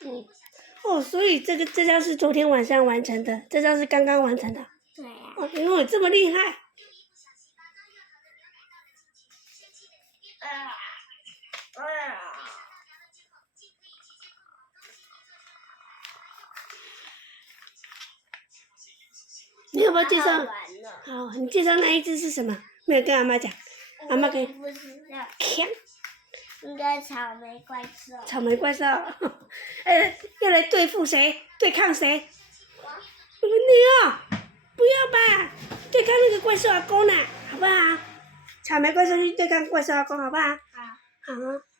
嗯，哦，所以这招是昨天晚上完成的，这招是刚刚完成的。对呀。哦，因为我这么厉害。你要不要介绍？好，你介绍那一只是什么？没有跟阿妈讲，阿妈给。不知道。锵。应该草莓怪兽。草莓怪兽，要来对付谁？对抗谁？你哦，不要吧，对抗那个怪兽阿公呢，好不好？草莓怪兽去对抗怪兽阿公，好不好？好。好。